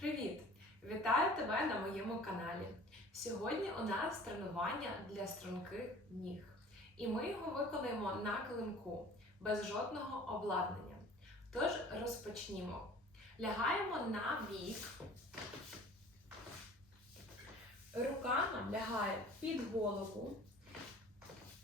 Привіт! Вітаю тебе на моєму каналі. Сьогодні у нас тренування для струнких ніг. І ми його виконаємо на килимку без жодного обладнання. Тож розпочнімо. Лягаємо на бік. Рука нам лягає під голову,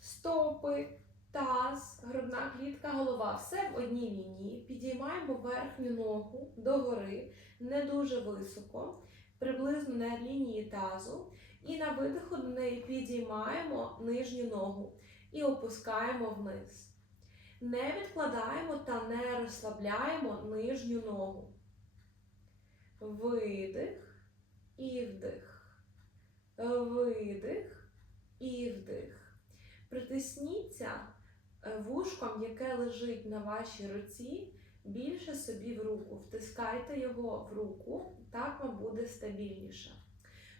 стопи, таз, грудна клітка, голова. Все в одній лінії. Підіймаємо верхню ногу догори, не дуже високо, приблизно на лінії тазу. І на видиху до неї підіймаємо нижню ногу і опускаємо вниз. Не відкладаємо та не розслабляємо нижню ногу. Видих і вдих. Видих і вдих. Притисніться вушком, яке лежить на вашій руці, більше собі в руку. Втискайте його в руку, так вам буде стабільніше.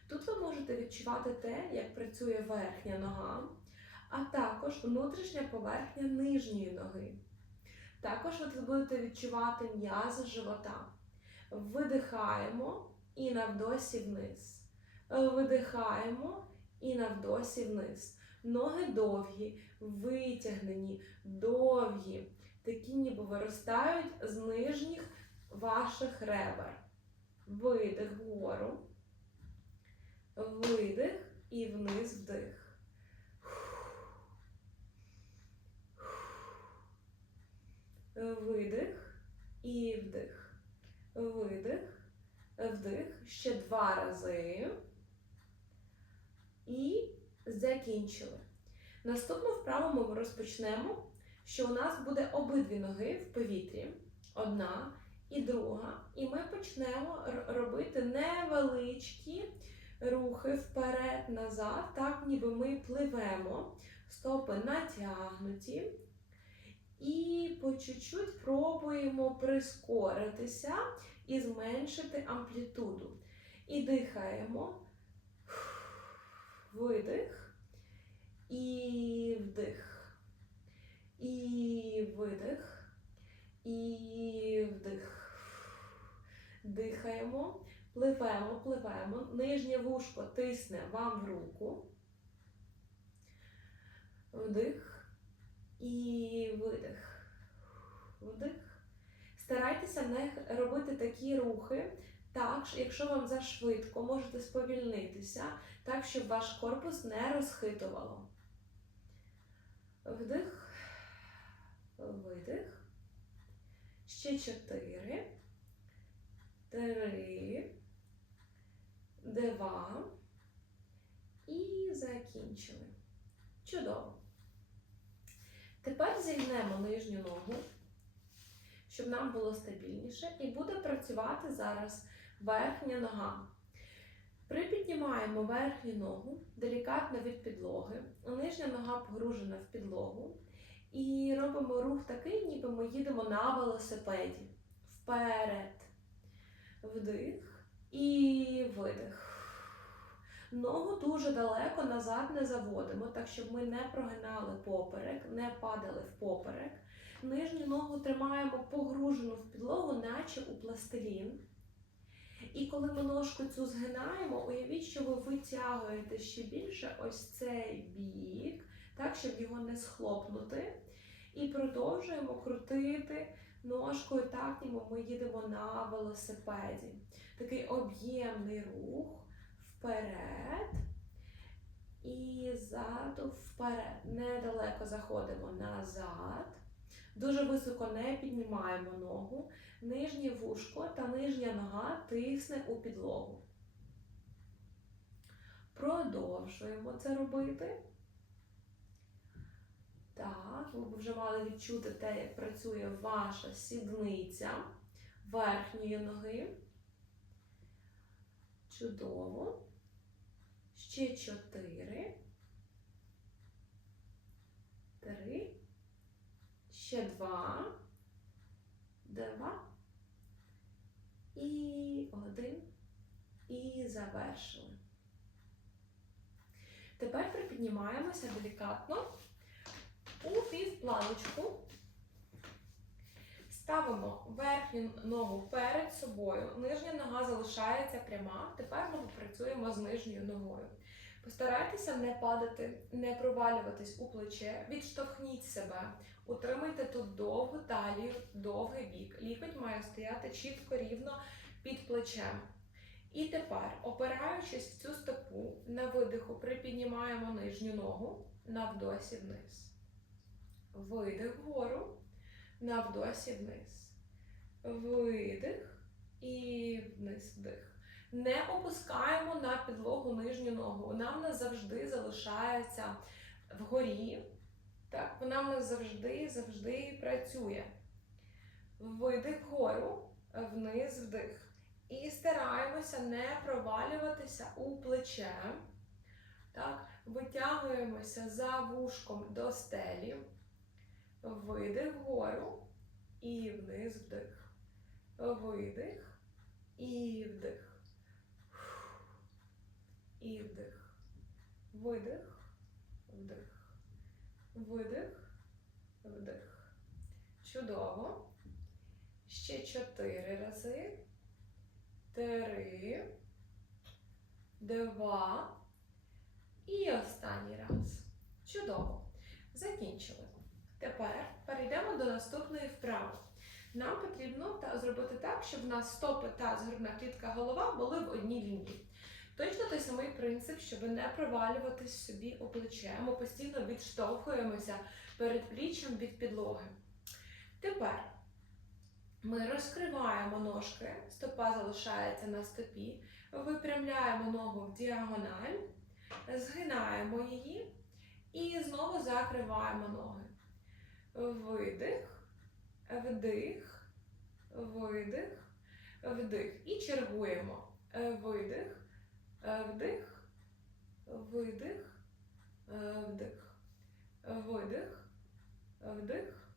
Тут ви можете відчувати те, як працює верхня нога, а також внутрішня поверхня нижньої ноги. Також ви будете відчувати м'язи живота. Видихаємо і навдосі вниз. Видихаємо і навдосі вниз. Ноги довгі, витягнені, довгі, такі ніби виростають з нижніх ваших ребер. Видих вгору, видих і вниз вдих. Видих і вдих. Видих, вдих. Ще два рази. І закінчили. Наступну вправу ми розпочнемо, що у нас буде обидві ноги в повітрі, одна і друга. І ми почнемо робити невеличкі рухи вперед-назад, так ніби ми пливемо, стопи натягнуті. І по чуть-чуть пробуємо прискоритися і зменшити амплітуду. І дихаємо. Видих і вдих. І видих. І вдих. Дихаємо, пливемо, пливемо. Нижнє вушко тисне вам в руку. Вдих і видих. Вдих. Старайтеся не робити такі рухи. Так, якщо вам зашвидко, можете сповільнитися, так, щоб ваш корпус не розхитувало. Вдих, видих. Ще чотири, три, два. І закінчили. Чудово. Тепер зігнемо нижню ногу, щоб нам було стабільніше, і буде працювати зараз верхня нога. Припіднімаємо верхню ногу делікатно від підлоги. Нижня нога погружена в підлогу. І робимо рух такий, ніби ми їдемо на велосипеді. Вперед. Вдих і видих. Ногу дуже далеко назад не заводимо, так щоб ми не прогинали поперек, не падали в поперек. Нижню ногу тримаємо погружену в підлогу, наче у пластилін. І коли ми ножку цю згинаємо, уявіть, що ви витягуєте ще більше ось цей бік, так, щоб його не схлопнути. І продовжуємо крутити ножкою так, ніби ми їдемо на велосипеді. Такий об'ємний рух вперед і ззаду вперед. Недалеко заходимо назад. Дуже високо не піднімаємо ногу. Нижнє вушко та нижня нога тисне у підлогу. Продовжуємо це робити. Так, ви вже мали відчути те, як працює ваша сідниця верхньої ноги. Чудово. Ще чотири. Три. Ще два. Два. І один. І завершили. Тепер припіднімаємося делікатно у півпланочку. Ставимо верхню ногу перед собою, нижня нога залишається пряма. Тепер ми працюємо з нижньою ногою. Постарайтеся не падати, не провалюватись у плече, відштовхніть себе, утримайте тут довгу талію, довгий бік. Лікоть має стояти чітко рівно під плечем. І тепер, опираючись в цю стопу, на видиху припіднімаємо нижню ногу на вдосі вниз. Видих вгору, на вдосі вниз. Видих і вниз вдих. Не опускаємо на підлогу нижню ногу. Вона в нас завжди залишається вгорі. Так, вона в нас завжди, завжди працює. Видих вгору, вниз вдих. І стараємося не провалюватися у плече. Так, витягуємося за вушком до стелі. Видих вгору і вниз вдих. Видих і вдих. І вдих. Видих, вдих. Видих, вдих. Чудово. Ще чотири рази. Три. Два. І останній раз. Чудово. Закінчили. Тепер перейдемо до наступної вправи. Нам потрібно зробити так, щоб в нас стопи та грудна клітка голова були в одній лінії. Точно той самий принцип, щоб не провалюватись собі у плече. Ми постійно відштовхуємося перед пліччям від підлоги. Тепер ми розкриваємо ножки, стопа залишається на стопі, випрямляємо ногу в діагональ, згинаємо її і знову закриваємо ноги. Видих, вдих, видих, вдих. І чергуємо. Видих, вдих, видих, вдих, видих, вдих,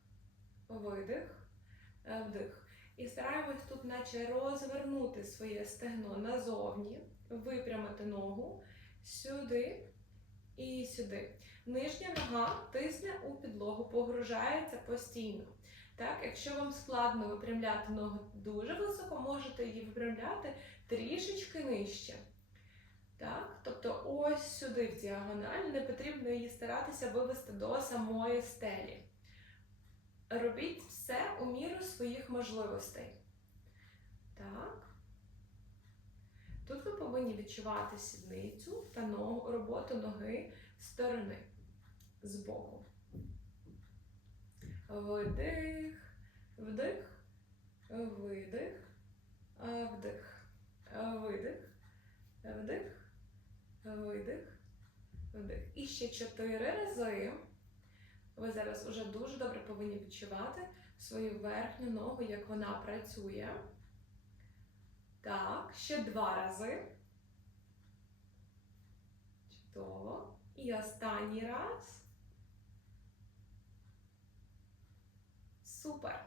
видих, вдих. І стараємось тут, наче розвернути своє стегно назовні, випрямити ногу сюди і сюди. Нижня нога тисне у підлогу, погружається постійно. Так, якщо вам складно випрямляти ногу дуже високо, можете її випрямляти трішечки нижче. Ось сюди в діагональ, не потрібно її старатися вивести до самої стелі. Робіть все у міру своїх можливостей. Так. Тут ви повинні відчувати сідницю та ногу, роботу ноги сторони, з боку. Вдих, вдих, видих, вдих, видих, вдих, видих, вдих. І ще чотири рази. Ви зараз уже дуже добре повинні відчувати свою верхню ногу, як вона працює. Так, ще два рази. Чудово. І останній раз. Супер.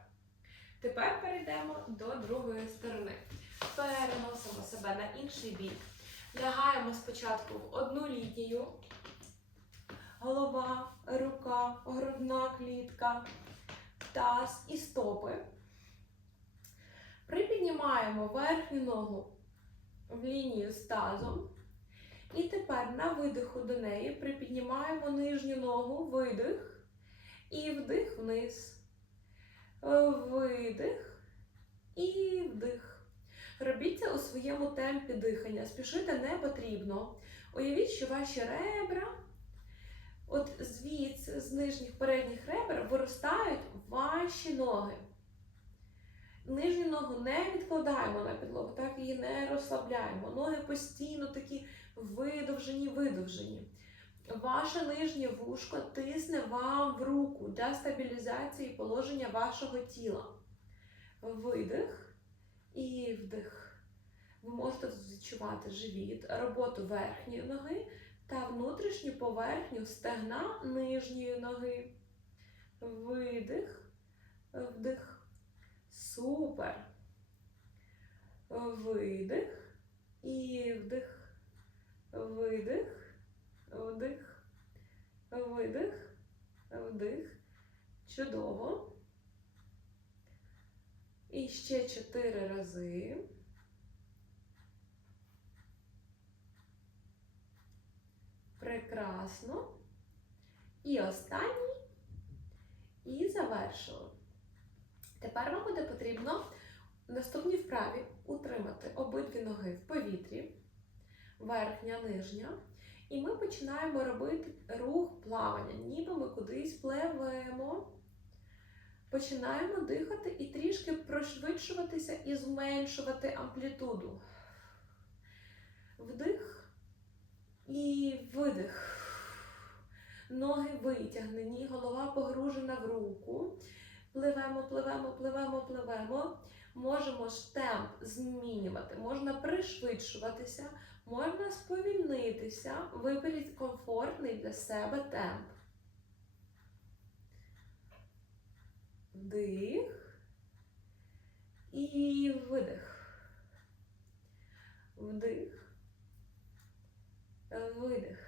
Тепер перейдемо до другої сторони. Переносимо себе на інший бік. Лягаємо спочатку в одну лінію. Голова, рука, грудна клітка, таз і стопи. Припіднімаємо верхню ногу в лінію з тазом. І тепер на видиху до неї припіднімаємо нижню ногу, видих і вдих вниз. Видих і вдих. Робіть це у своєму темпі дихання. Спішити не потрібно. Уявіть, що ваші ребра, от звідси, з нижніх передніх ребер, виростають ваші ноги. Нижню ногу не відкладаємо на підлогу, так її не розслабляємо. Ноги постійно такі видовжені, видовжені. Ваше нижнє вушко тисне вам в руку для стабілізації положення вашого тіла. Видих і вдих. Ви можете відчувати живіт, роботу верхньої ноги та внутрішню поверхню стегна нижньої ноги. Видих, вдих. Супер. Видих і вдих. Видих, вдих, видих, вдих. Чудово. І ще чотири рази. Прекрасно. І останній. І завершили. Тепер вам буде потрібно в наступній вправі утримати обидві ноги в повітрі, верхня, нижня. І ми починаємо робити рух плавання, ніби ми кудись пливемо. Починаємо дихати і трішки пришвидшуватися і зменшувати амплітуду. Вдих і видих. Ноги витягнені, голова погружена в руку. Пливемо, пливемо, пливемо, пливемо. Можемо ж темп змінювати, можна пришвидшуватися, можна сповільнитися, виберіть комфортний для себе темп. Вдих і видих. Вдих. Видих.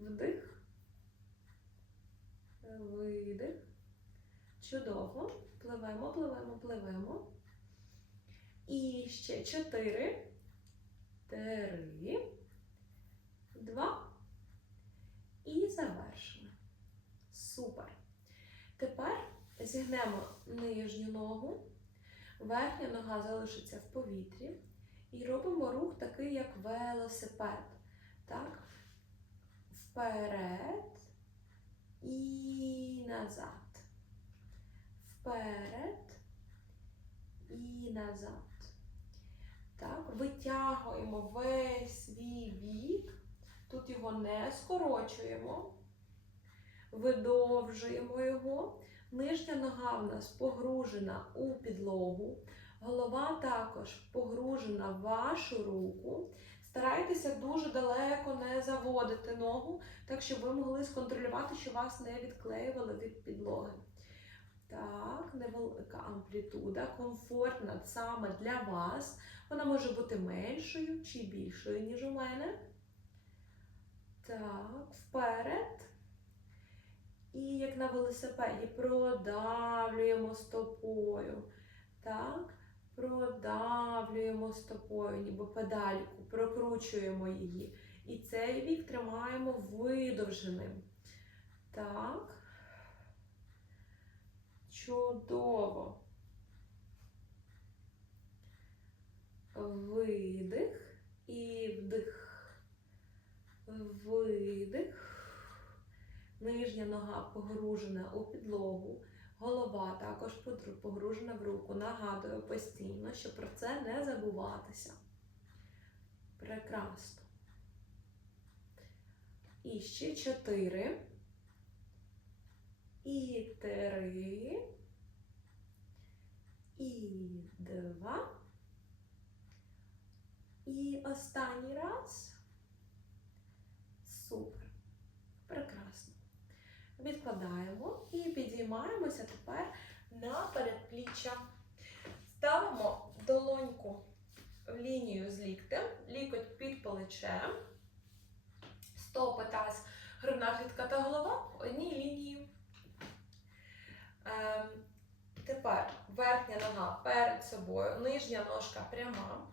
Вдих. Видих. Чудово. Пливемо, пливемо, пливемо. І ще чотири. Три. Два. І завершимо. Супер. Тепер зігнемо нижню ногу. Верхня нога залишиться в повітрі. І робимо рух такий, як велосипед. Так? Вперед і назад. Вперед і назад. Так, витягуємо весь свій бік. Тут його не скорочуємо. Видовжуємо його. Нижня нога в нас погружена у підлогу. Голова також погружена в вашу руку. Старайтеся дуже далеко не заводити ногу, так щоб ви могли сконтролювати, що вас не відклеювали від підлоги. Так, невелика амплітуда, комфортна саме для вас. Вона може бути меншою чи більшою, ніж у мене. Так, вперед. І як на велосипеді продавлюємо стопою. Так, продавлюємо стопою, ніби педальку, прокручуємо її. І цей бік тримаємо видовженим. Так. Чудово. Видих і вдих. Видих. Нижня нога погружена у підлогу. Голова також погружена в руку. Нагадую постійно, щоб про це не забуватися. Прекрасно. І ще чотири. І три. І два. І останній раз. Супер. Прекрасно. Відкладаємо і підіймаємося тепер на передпліччя. Ставимо долоньку в лінію з ліктем, лікоть під плечем, стопи, таз, грудна клітка та голова в одній лінії. Ем, тепер верхня нога перед собою, нижня ножка пряма.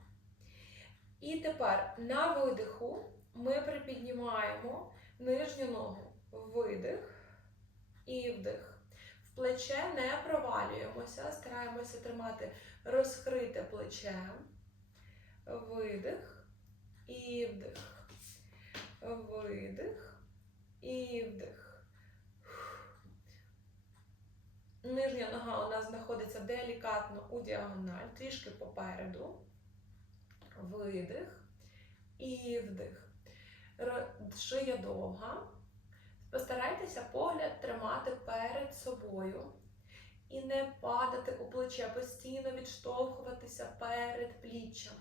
І тепер на видиху ми припіднімаємо нижню ногу. Видих і вдих. В плече не провалюємося, стараємося тримати розкрите плече. Видих і вдих. Видих і вдих. Нижня нога у нас знаходиться делікатно у діагональ, трішки попереду. Видих і вдих. Шия довга. Постарайтеся погляд тримати перед собою і не падати у плече, постійно відштовхуватися перед пліччям.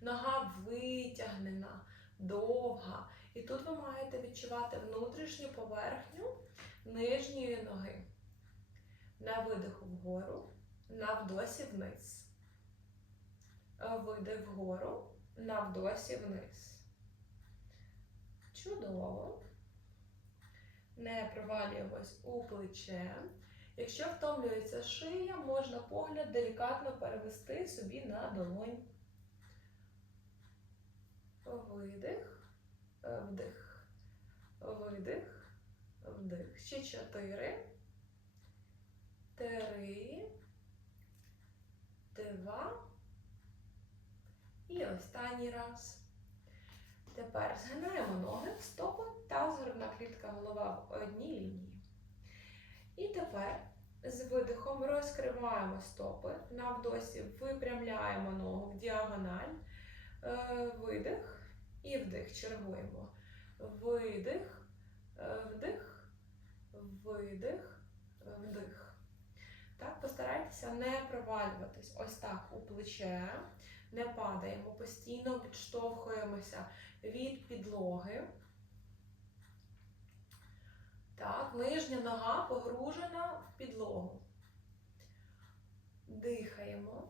Нога витягнена, довга. І тут ви маєте відчувати внутрішню поверхню нижньої ноги. На видиху вгору, на вдосі вниз. Видих вгору, на вдосі вниз. Чудово. Не провалюємось у плече. Якщо втомлюється шия, можна погляд делікатно перевести собі на долонь. Видих, вдих, видих, вдих. Ще чотири. Три. Два. І останній раз. Тепер згинаємо ноги в стопи та грудна клітка голова в одній лінії. І тепер з видихом розкриваємо стопи. На вдосі випрямляємо ногу в діагональ. Е, Видих і вдих. Чергуємо. Видих, е, вдих, видих, вдих. Так, постарайтеся не провалюватись ось так у плече, не падаємо, постійно відштовхуємося від підлоги. Так, нижня нога погружена в підлогу. Дихаємо.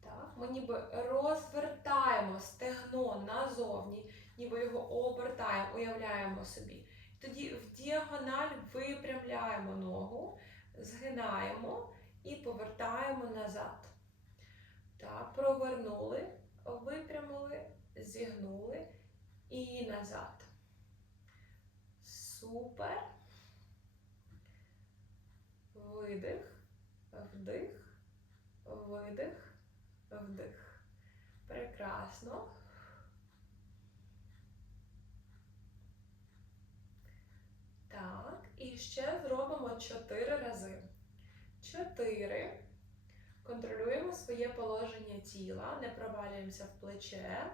Так, ми ніби розвертаємо стегно назовні, ніби його обертаємо, уявляємо собі. Тоді в діагональ випрямляємо ногу, згинаємо і повертаємо назад. Так, провернули, випрямили, зігнули і назад. Супер. Видих, вдих, видих, вдих. Прекрасно. Так, і ще зробимо 4 рази. 4. Контролюємо своє положення тіла, не провалюємося в плече.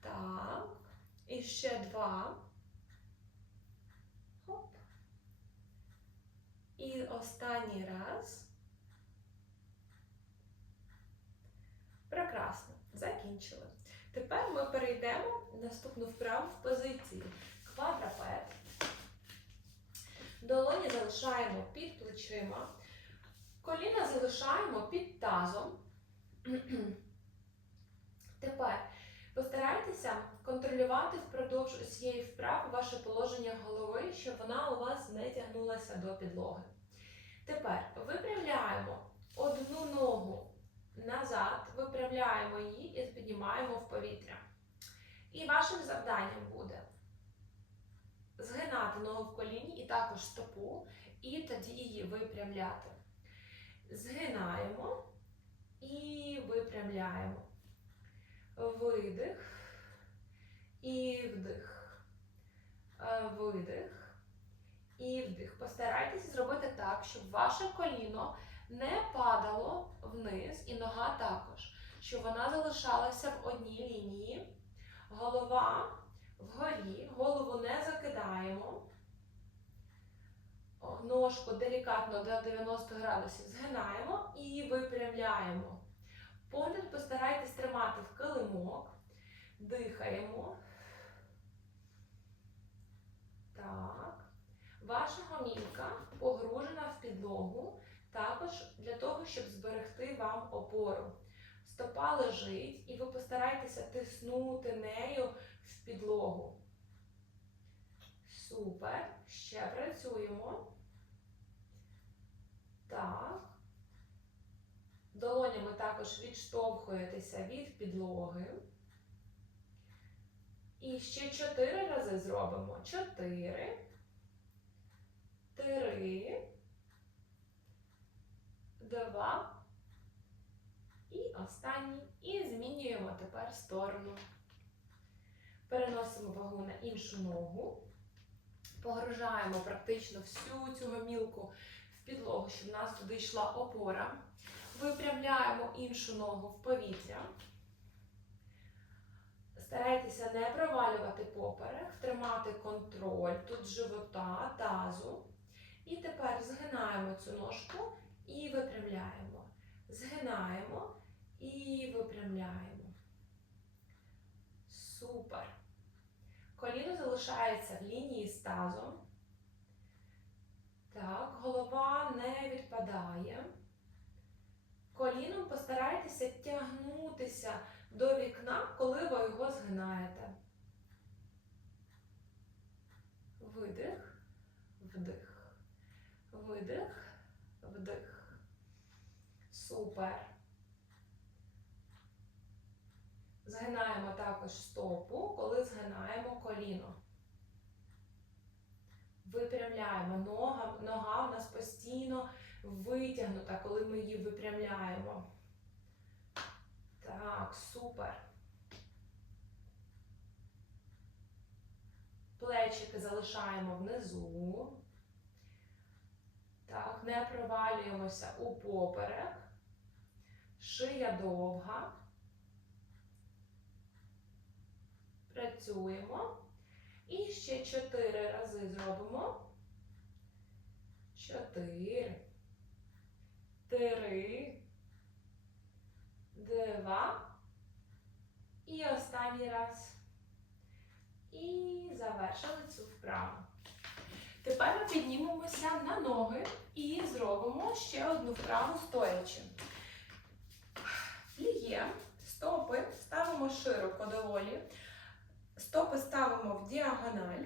Так. І ще два. Хоп. І останній раз. Прекрасно. Закінчили. Тепер ми перейдемо наступну вправу в позиції квадрапет. Долоні залишаємо під плечима. Коліна залишаємо під тазом. Тепер постарайтеся контролювати впродовж цієї вправи ваше положення голови, щоб вона у вас не тягнулася до підлоги. Тепер випрямляємо одну ногу назад, випрямляємо її і піднімаємо в повітря. І вашим завданням буде згинати ногу в коліні і також стопу, і тоді її випрямляти. Згинаємо і випрямляємо. Видих і вдих. Е, Видих і вдих. Постарайтеся зробити так, щоб ваше коліно не падало вниз і нога також. Щоб вона залишалася в одній лінії. Голова вгорі, голову не закидаємо. Ножку делікатно до 90 градусів згинаємо і випрямляємо. Погляд постарайтесь тримати в килимок. Дихаємо. Так. Ваша гомілка погружена в підлогу, також для того, щоб зберегти вам опору. Стопа лежить, і ви постарайтеся тиснути нею в підлогу. Супер. Ще працюємо. Так. Долонями також відштовхуєтеся від підлоги. І ще чотири рази зробимо. Чотири. Три. Два. І останній. І змінюємо тепер сторону. Переносимо вагу на іншу ногу. Погружаємо практично всю цю гомілку підлогу, щоб в нас туди йшла опора. Випрямляємо іншу ногу в повітря. Старайтеся не провалювати поперек, тримати контроль тут живота, тазу. І тепер згинаємо цю ножку і випрямляємо. Згинаємо і випрямляємо. Супер. Коліно залишається в лінії з тазом. Так, голова не відпадає. Коліном постарайтеся тягнутися до вікна, коли ви його згинаєте. Видих вдих. Видих, вдих. Супер. Згинаємо також стопу, коли згинаємо коліно. Випрямляємо. Нога, нога у нас постійно витягнута, коли ми її випрямляємо. Так, супер. Плечики залишаємо внизу. Так, не провалюємося у поперек. Шия довга. Працюємо. І ще чотири рази зробимо. Чотири. Три. Два. І останній раз. І завершили цю вправу. Тепер ми піднімемося на ноги і зробимо ще одну вправу стоячи. Пліє, стопи ставимо широко доволі. Стопи ставимо в діагональ.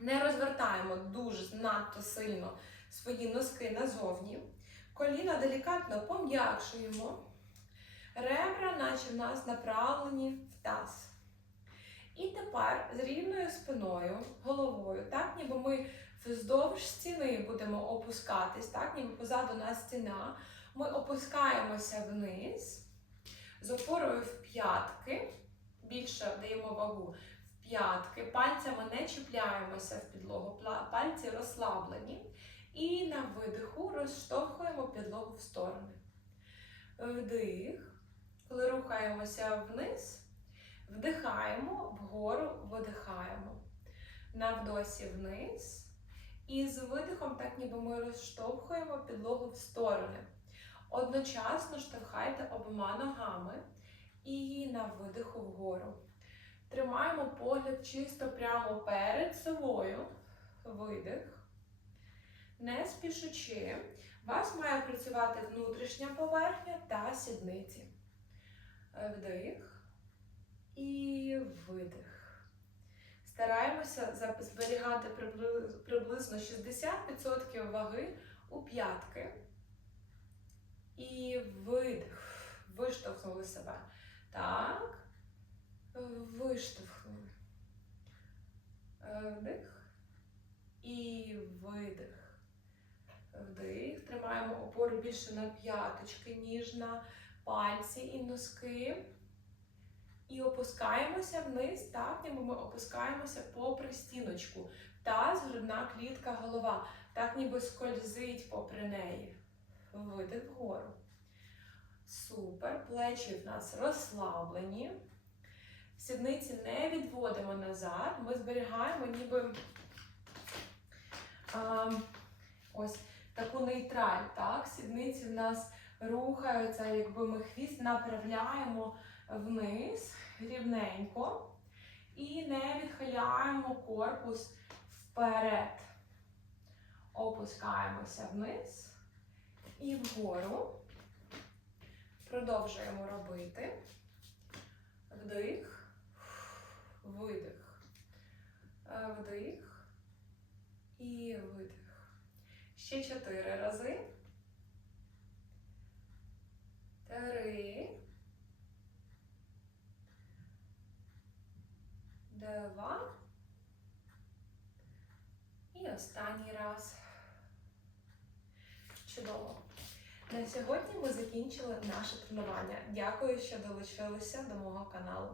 Не розвертаємо дуже надто сильно свої носки назовні. Коліна делікатно пом'якшуємо. Ребра, наче в нас направлені в таз. І тепер з рівною спиною, головою, так ніби ми вздовж стіни будемо опускатись, так ніби позаду нас стіна. Ми опускаємося вниз з опорою в п'ятки, більше даємо вагу в п'ятки, пальцями не чіпляємося в підлогу, пальці розслаблені. І на видиху розштовхуємо підлогу в сторони. Вдих. Коли рухаємося вниз, вдихаємо, вгору видихаємо. На вдосі вниз. І з видихом, так ніби ми розштовхуємо підлогу в сторони. Одночасно штовхайте обома ногами і на видиху вгору. Тримаємо погляд чисто прямо перед собою. Видих. Не спішучи, вас має працювати внутрішня поверхня та сідниці. Вдих і видих. Стараємося зберігати приблизно 60% ваги у п'ятки. І видих. Виштовхнули себе. Так. Виштовхнули. Вдих. І видих. Вдих. Тримаємо опору більше на п'яточки, ніж на пальці і носки. І опускаємося вниз, так, ніби ми опускаємося попри стіночку. Таз, грудна клітка, голова. Так ніби скользить попри неї. Видих вгору. Супер. Плечі в нас розслаблені. Сідниці не відводимо назад. Ми зберігаємо ніби а, ось таку нейтраль. Так? Сідниці в нас рухаються, якби ми хвіст направляємо вниз рівненько і не відхиляємо корпус вперед. Опускаємося вниз і вгору. Продовжуємо робити. Вдих, видих, Е, вдих і видих. Ще чотири рази. Три. Два. І останній раз. Чудово. На сьогодні ми закінчили наше тренування. Дякую, що долучилися до мого каналу.